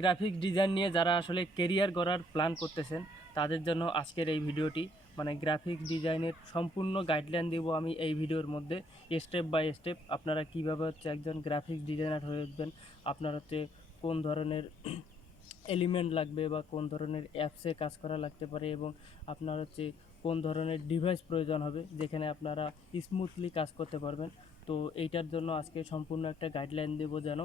Graphic design নিয়ে যারা আসলে কেরিয়ার গড়ার প্ল্যান করতেছেন, তাদের জন্য আজকের এই ভিডিওটি মানে গ্রাফিক ডিজাইনের সম্পূর্ণ গাইডলাইন দিব আমি এই ভিডিওর মধ্যে। স্টেপ বাই স্টেপ আপনারা কীভাবে হচ্ছে একজন গ্রাফিক ডিজাইনার হয়ে উঠবেন, আপনার হচ্ছে কোন ধরনের এলিমেন্ট লাগবে বা কোন ধরনের অ্যাপসে কাজ করা লাগতে পারে এবং আপনার হচ্ছে কোন ধরনের ডিভাইস প্রয়োজন হবে, যেখানে আপনারা স্মুথলি কাজ করতে পারবেন। তো এইটার জন্য আজকে সম্পূর্ণ একটা গাইডলাইন দেবো যেন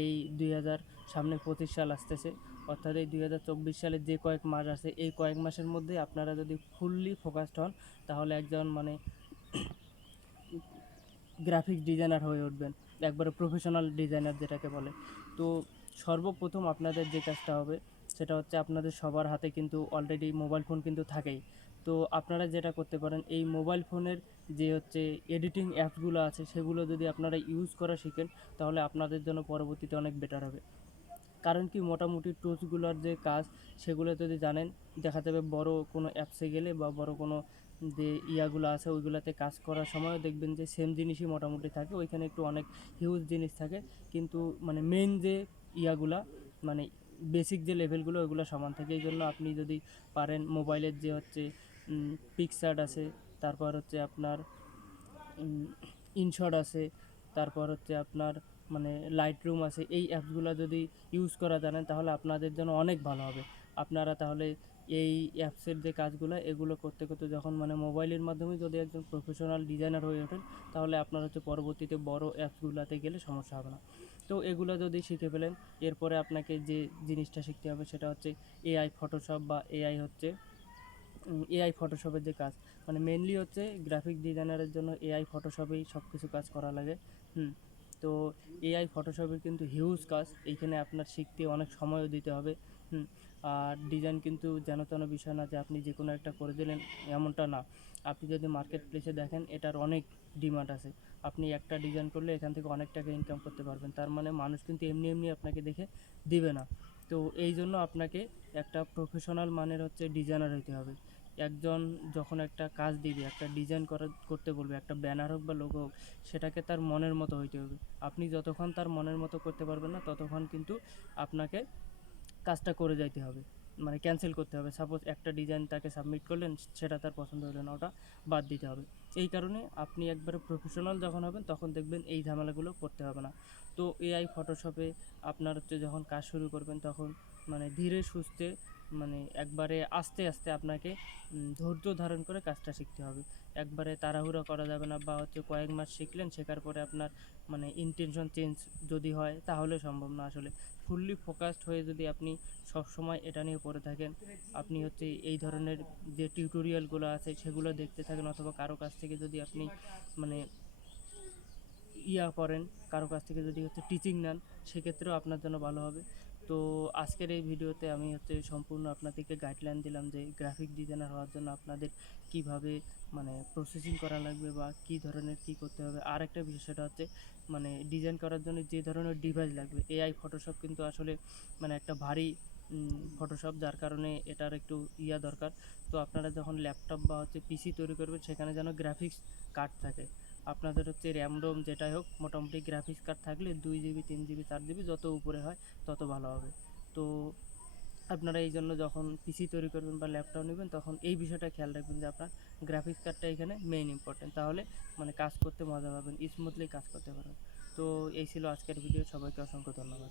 এই দুই হাজার সামনে পঁচিশ সাল আসতেছে। অর্থাৎ এই দুই হাজার চব্বিশ সালের যে কয়েক মাস আছে, এই কয়েক মাসের মধ্যে আপনারা যদি ফুললি ফোকাসড হন, তাহলে একজন মানে গ্রাফিক ডিজাইনার হয়ে উঠবেন, একবারে প্রফেশনাল ডিজাইনার যেটাকে বলে। তো সর্বপ্রথম আপনাদের যে কাজটা হবে, সেটা হচ্ছে আপনাদের সবার হাতে কিন্তু অলরেডি মোবাইল ফোন কিন্তু থাকেই। তো আপনারা যেটা করতে পারেন, এই মোবাইল ফোনের যে হচ্ছে এডিটিং অ্যাপসগুলো আছে, সেগুলো যদি আপনারা ইউজ করা শিখেন, তাহলে আপনাদের জন্য পরবর্তীতে অনেক বেটার হবে। কারণ কি, মোটামুটি টুলসগুলোর যে কাজ, সেগুলো যদি জানেন, দেখা যাবে বড় কোনো অ্যাপসে গেলে বা বড় কোনো যে ইয়াগুলো আছে, ওইগুলোতে কাজ করার সময়ও দেখবেন যে সেম জিনিসই মোটামুটি থাকে, ওইখানে একটু অনেক হিউজ জিনিস থাকে। কিন্তু মানে মেন যে ইয়াগুলা মানে বেসিক যে লেভেলগুলো ওইগুলো সমান থাকে। এই জন্য আপনি যদি পারেন মোবাইলের যে হচ্ছে পিকসার্ট আছে, তারপর হচ্ছে আপনার ইনশট আছে, তারপর হচ্ছে আপনার মানে লাইট রুম আছে, এই অ্যাপসগুলো যদি ইউজ করা জানেন, তাহলে আপনাদের জন্য অনেক ভালো হবে। আপনারা তাহলে এই অ্যাপসের যে কাজগুলো, এগুলো করতে করতে যখন মানে মোবাইলের মাধ্যমে যদি একজন প্রফেশনাল ডিজাইনার হয়ে ওঠেন, তাহলে আপনার হচ্ছে পরবর্তীতে বড় অ্যাপসগুলোতে গেলে সমস্যা হবে না। তো এগুলো যদি শিখে ফেলেন, এরপরে আপনাকে যে জিনিসটা শিখতে হবে, সেটা হচ্ছে এআই ফটোশপ বা এআই হচ্ছে এআই ফটোশপের যে কাজ মানে মেনলি হচ্ছে গ্রাফিক ডিজাইনারের জন্য এআই ফটোশপেই সব কিছু কাজ করা লাগে। হুম, তো এআই ফটোশপের কিন্তু হিউজ কাজ, এইখানে আপনার শিখতে অনেক সময়ও দিতে হবে। হুম, আর ডিজাইন কিন্তু যেন তেন বিষয় না যে আপনি যে কোনো একটা করে দিলেন, এমনটা না। আপনি যদি মার্কেট প্লেসে দেখেন, এটার অনেক ডিমান্ড আছে। আপনি একটা ডিজাইন করলে এখান থেকে অনেক টাকা ইনকাম করতে পারবেন। তার মানে মানুষ কিন্তু এমনি এমনি আপনাকে দেখে দিবে না। তো এই জন্য আপনাকে একটা প্রফেশনাল মানের হচ্ছে ডিজাইনার হতে হবে। একজন যখন একটা কাজ দিবে, একটা ডিজাইন করা, করতে বলবে, একটা ব্যানার হোক বা লোগো হোক, সেটাকে তার মনের মতো হইতে হবে। আপনি যতক্ষণ তার মনের মতো করতে পারবেন না, ততক্ষণ কিন্তু আপনাকে কাজটা করে যাইতে হবে। মানে ক্যান্সেল করতে হবে। সাপোজ একটা ডিজাইন তাকে সাবমিট করলেন, সেটা তার পছন্দ হলো না, ওটা বাদ দিতে হবে। এই কারণে আপনি একবারে প্রফেশনাল যখন হবেন, তখন দেখবেন এই ঝামেলাগুলো করতে হবে না। তো এআই ফটোশপে আপনার হচ্ছে যখন কাজ শুরু করবেন, তখন মানে ধীরে সুস্থে মানে একবারে আস্তে আস্তে আপনাকে ধৈর্য ধারণ করে কাজটা শিখতে হবে। একবারে তাড়াহুড়ো করা যাবে না বা হচ্ছে কয়েক মাস শিখলেন, শেখার পরে আপনার মানে ইন্টেনশন চেঞ্জ যদি হয়, তাহলে সম্ভব না আসলে। ফুললি ফোকাসড হয়ে যদি আপনি সবসময় এটা নিয়ে পড়ে থাকেন, আপনি হচ্ছে এই ধরনের যে টিউটোরিয়ালগুলো আছে, সেগুলো দেখতে থাকেন অথবা কারও কাছ থেকে যদি আপনি মানে ইয়া করেন, কারও কাছ থেকে যদি হচ্ছে টিচিং নেন, সেক্ষেত্রেও আপনার জন্য ভালো হবে। তো আজকের এই ভিডিওতে আমি হচ্ছে সম্পূর্ণ আপনাদেরকে গাইডলাইন দিলাম যে গ্রাফিক ডিজাইনার হওয়ার জন্য আপনাদের কীভাবে মানে প্রসেসিং করা লাগবে বা কী ধরনের কী করতে হবে। আর একটা বিষয় সেটা হচ্ছে মানে ডিজাইন করার জন্য যে ধরনের ডিভাইস লাগবে এআই ফটোশপ কিন্তু আসলে মানে একটা ভারী ফটোশপ যার কারণে এটার একটু ইয়া দরকার। তো আপনারা যখন ল্যাপটপ বা হচ্ছে পিসি তৈরি করবেন, সেখানে যেন গ্রাফিক্স কার্ড থাকে। আপনাদের হচ্ছে র্যাম রোম যেটাই হোক, মোটামুটি গ্রাফিক্স কার্ড থাকলে দুই জিবি তিন জিবি চার জিবি যত উপরে হয়, তত ভালো হবে। তো আপনারা এই জন্য যখন পিসি তৈরি করবেন বা ল্যাপটপ নেবেন, তখন এই বিষয়টা খেয়াল রাখবেন যে আপনার গ্রাফিক্স কার্ডটা এখানে মেইন ইম্পর্টেন্ট তাহলে মানে কাজ করতে মজা পাবেন স্মুথলি কাজ করতে পারবেন। তো এই ছিল আজকের ভিডিও সবাইকে অসংখ্য ধন্যবাদ।